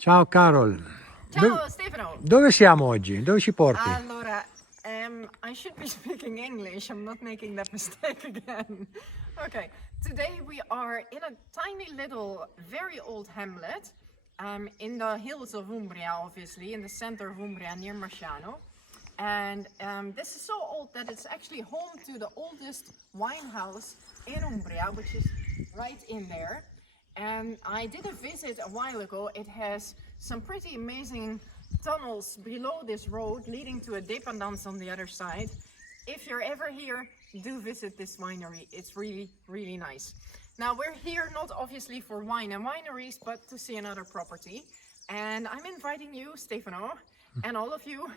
Ciao Carol. Ciao Stefano. Dove siamo oggi? Dove ci porti? Allora, I should be speaking English. I'm not making that mistake again. Okay, today we are in a tiny little, very old hamlet in the hills of Umbria, obviously, in the center of Umbria near Marciano. And this is so old that it's actually home to the oldest wine house in Umbria, which is right in there. And I did a visit a while ago. It has some pretty amazing tunnels below this road leading to a dependance on the other side. If you're ever here, do visit this winery. It's really, really nice. Now we're here not obviously for wine and wineries, but to see another property. And I'm inviting you, Stefano, and all of you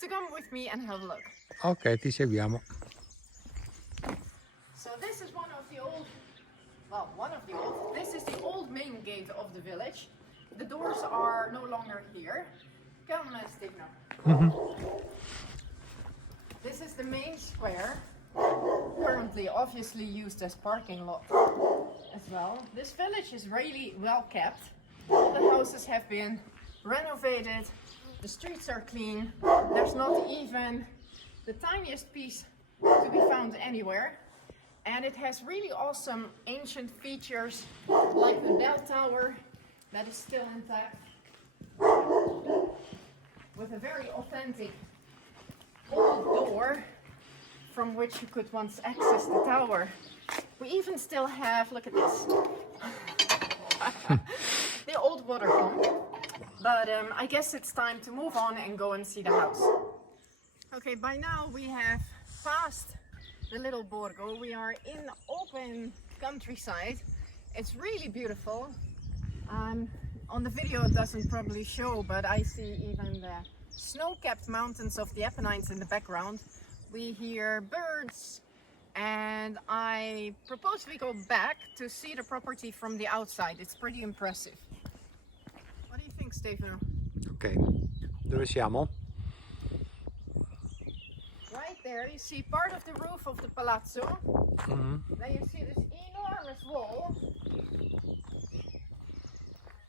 to come with me and have a look. Ok, ti seguiamo. So this is one of the old, this is the old main gate of the village. The doors are no longer here. Come, Stefano. This is the main square, currently obviously used as parking lot as well. This village is really well kept. All the houses have been renovated, the streets are clean, there's not even the tiniest piece to be found anywhere. And it has really awesome ancient features like the bell tower that is still intact, with a very authentic old door from which you could once access the tower. We even still have, look at this, the old water pump. But I guess it's time to move on and go and see the house. Okay, by now we have passed the little borgo. We are in open countryside. It's really beautiful. On the video it doesn't probably show, but I see even the snow-capped mountains of the Apennines in the background. We hear birds, and I propose we go back to see the property from the outside. It's pretty impressive. What do you think, Stefano? Ok, dove siamo? Right there you see part of the roof of the palazzo. Then you see this enormous wall.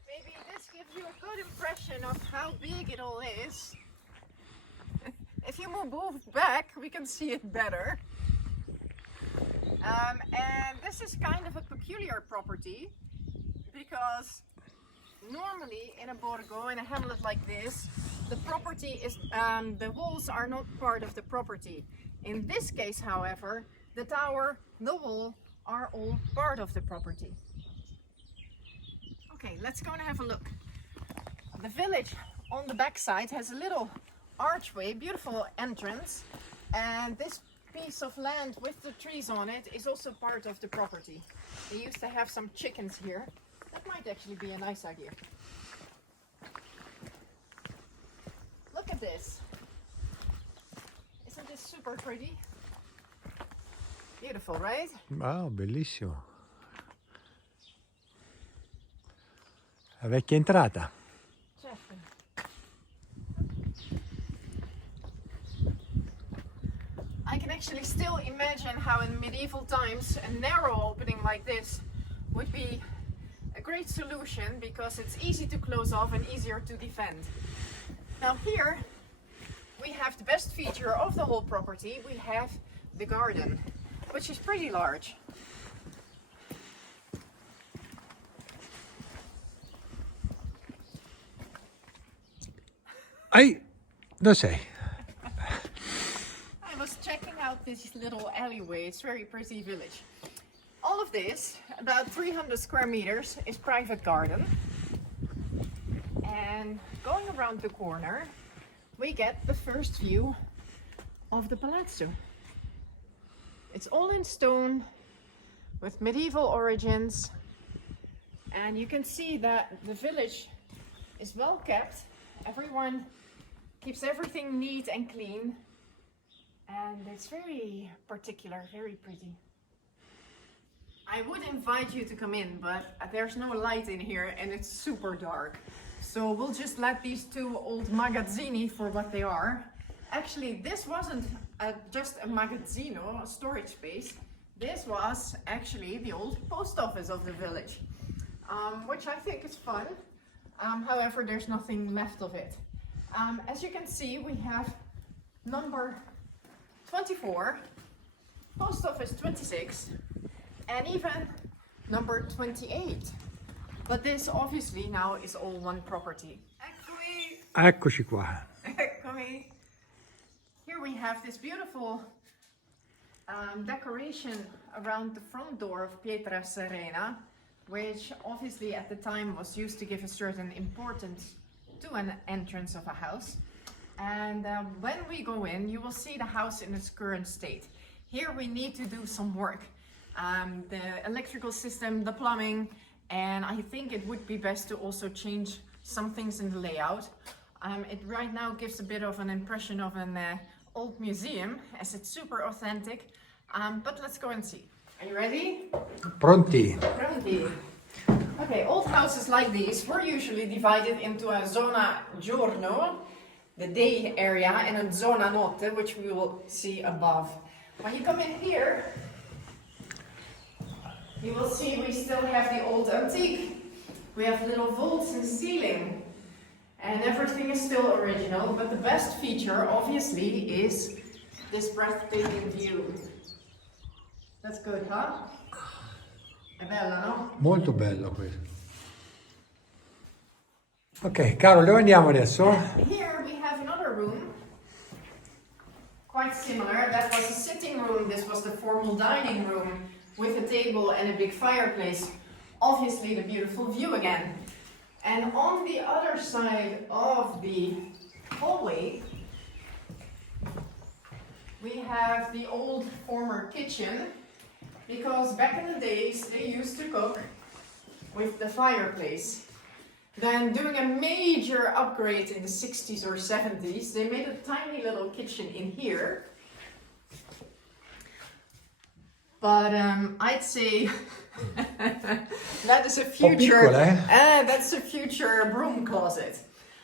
Maybe this gives you a good impression of how big it all is. If you move back, we can see it better. And this is kind of a peculiar property because normally in a borgo, in a hamlet like this, the property is, the walls are not part of the property. In this case, however, the tower, the wall are all part of the property. Okay, let's go and have a look. The village on the backside has a little archway, beautiful entrance, and this piece of land with the trees on it is also part of the property. They used to have some chickens here. That might actually be a nice idea. Look at this. Isn't this super pretty? Beautiful, right? Wow, bellissimo. La vecchia entrata. Certo. I can actually still imagine how in medieval times a narrow opening like this would be a great solution because it's easy to close off and easier to defend. Now here we have the best feature of the whole property. We have the garden, which is pretty large. Dove sei? I was checking out this little alleyway. It's a very pretty village. All of this, about 300 square meters, is private garden. And going around the corner, we get the first view of the palazzo. It's all in stone with medieval origins. And you can see that the village is well kept. Everyone keeps everything neat and clean. And it's very particular, very pretty. I would invite you to come in, but there's no light in here and it's super dark. So we'll just let these two old magazzini for what they are. Actually, this wasn't just a magazzino, a storage space. This was actually the old post office of the village, which I think is fun. However, there's nothing left of it. As you can see, we have number 24, post office 26, and even number 28. But this obviously now is all one property. Eccoci qua. Eccomi. Here we have this beautiful decoration around the front door of Pietra Serena, which obviously at the time was used to give a certain importance to an entrance of a house. And when we go in, you will see the house in its current state. Here we need to do some work. The electrical system, the plumbing, and I think it would be best to also change some things in the layout. It right now gives a bit of an impression of an old museum, as it's super authentic. But let's go and see. Are you ready? Pronti. Pronti. Okay, old houses like these were usually divided into a zona giorno, the day area, and a zona notte, which we will see above. When you come in here, you will see we still have the old antique. We have little vaults in the ceiling, and everything is still original, but the best feature, obviously, is this breathtaking view. That's good, huh? È bella, no? Molto bello questo. Ok, Caro, dove andiamo adesso? Here we have another room, quite similar. That was a sitting room, this was the formal dining room with a table and a big fireplace. Obviously the beautiful view again. And on the other side of the hallway, we have the old former kitchen, because back in the days they used to cook with the fireplace. Then doing a major upgrade in the 60s or 70s, they made a tiny little kitchen in here. But I'd say that is a future, that's a future broom closet.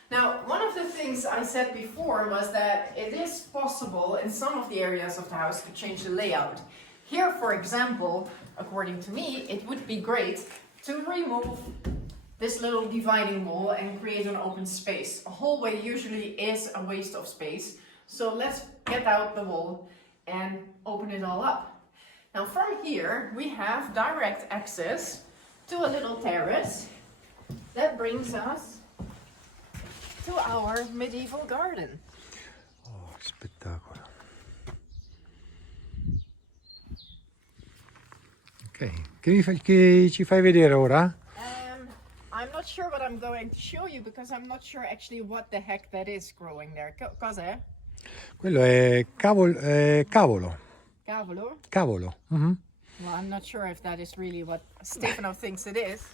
Now, one of the things I said before was that it is possible in some of the areas of the house to change the layout. Here, for example, according to me, it would be great to remove this little dividing wall and create an open space. A hallway usually is a waste of space, so let's get out the wall and open it all up. Now from here we have direct access to a little terrace that brings us to our medieval garden. Oh, spettacolo. Ok, che ci fai vedere ora? I'm not sure what I'm going to show you because I'm not sure actually what the heck that is growing there. Cos'è? Quello è cavolo. Cavolo? Cavolo. Well, I'm not sure if that is really what Stefano thinks it is.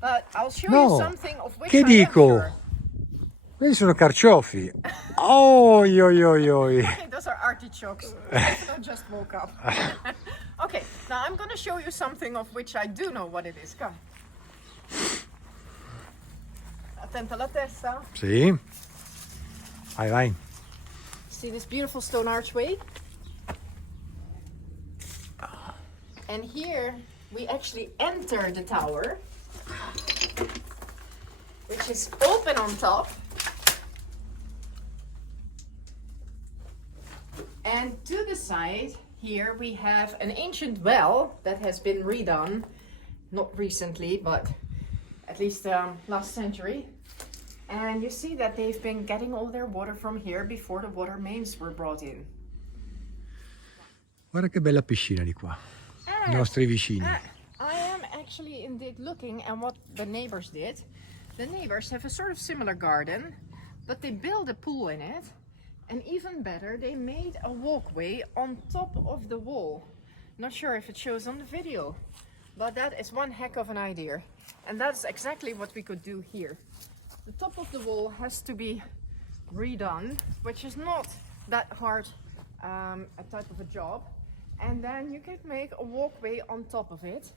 But I'll show you something of which Che I dico? am sure. Questi sono carciofi. Oh, oi. Okay, those are artichokes. Stefano just woke up. Okay, now I'm going to show you something of which I do know what it is. Come. Attento alla testa. Sì. Vai. See this beautiful stone archway? And here we actually enter the tower, which is open on top. And to the side here we have an ancient well that has been redone, not recently, but at least last century. And you see that they've been getting all their water from here before the water mains were brought in. Guarda che bella piscina di qua. I nostri vicini. I am actually indeed looking at what the neighbors did. The neighbors have a sort of similar garden, but they built a pool in it. And even better, they made a walkway on top of the wall. Not sure if it shows on the video, but that is one heck of an idea. And that's exactly what we could do here. The top of the wall has to be redone, which is not that hard a type of a job. And then you could make a walkway on top of it,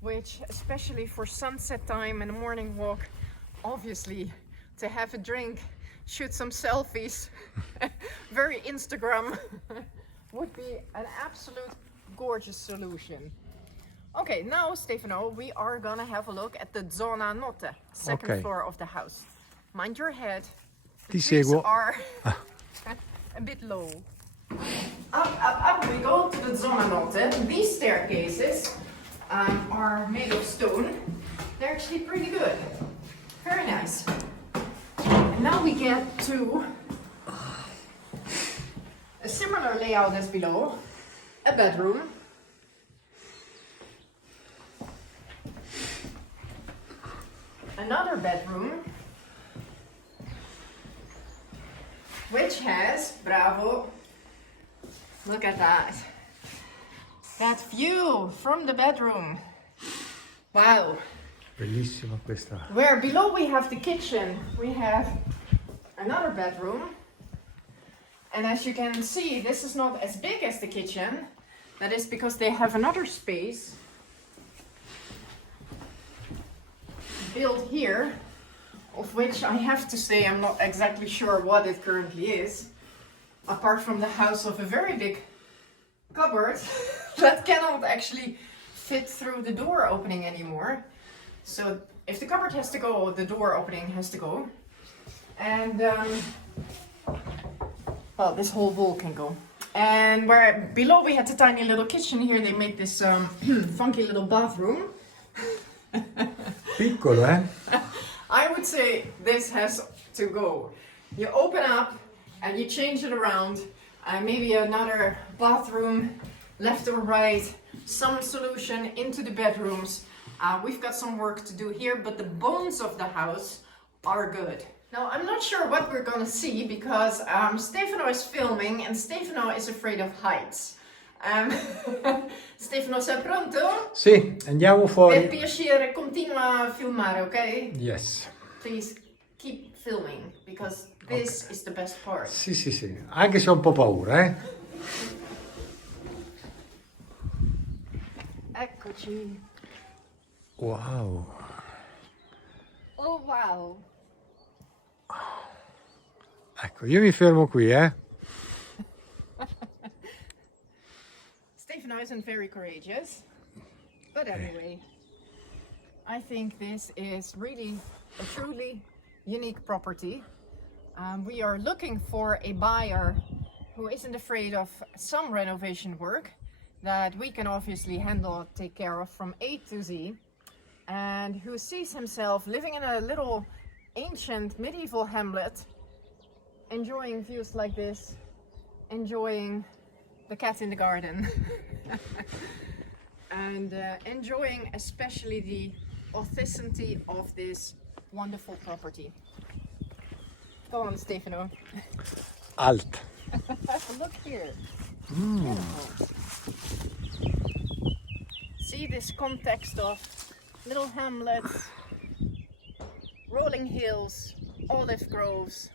which especially for sunset time and a morning walk, obviously to have a drink, shoot some selfies, very Instagram, would be an absolute gorgeous solution. Okay, now Stefano, we are gonna have a look at the zona notte, second Okay. floor of the house. Mind your head. Ti The trees seguo. are a bit low. Up we go to the zona notte. These staircases are made of stone. They're actually pretty good. Very nice. And now we get to a similar layout as below. A bedroom. Another bedroom. Which has, bravo, look at that. That view from the bedroom. Wow. Bellissima questa. Where below we have the kitchen, we have another bedroom. And as you can see, this is not as big as the kitchen. That is because they have another space built here, of which I have to say I'm not exactly sure what it currently is, apart from the house of a very big cupboard that cannot actually fit through the door opening anymore. So if the cupboard has to go, the door opening has to go. And well, this whole wall can go. And where below we had the tiny little kitchen, here they made this funky little bathroom. Piccolo, eh? I would say this has to go. You open up and you change it around. Maybe another bathroom left or right, some solution into the bedrooms. We've got some work to do here, but the bones of the house are good. Now, I'm not sure what we're gonna see because Stefano is filming and Stefano is afraid of heights. Stefano, sei pronto? Sì, andiamo Per fuori. piacere, continua a filmare, ok? Yes. Please keep filming because this is the best part. Sì, sì, sì. Anche se ho un po' paura, eh? Eccoci. Wow. Oh wow. Ecco, io mi fermo qui, eh? Stefano isn't very courageous, but anyway, I think this is really a truly unique property. We are looking for a buyer who isn't afraid of some renovation work that we can obviously handle, take care of from A to Z, and who sees himself living in a little ancient medieval hamlet, enjoying views like this, enjoying the cat in the garden, and enjoying especially the authenticity of this wonderful property. Go on, Stefano. Alt. Look here. Beautiful. See this context of little hamlets, rolling hills, olive groves.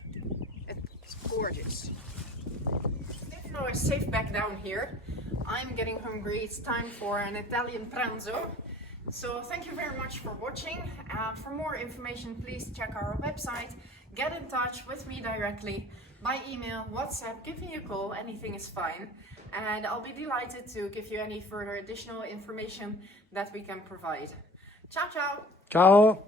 It's gorgeous. Stefano is safe back down here. I'm getting hungry. It's time for an Italian pranzo. So thank you very much for watching. For more information, please check our website. Get in touch with me directly by email, WhatsApp, give me a call, anything is fine. And I'll be delighted to give you any further additional information that we can provide. Ciao, ciao! Ciao.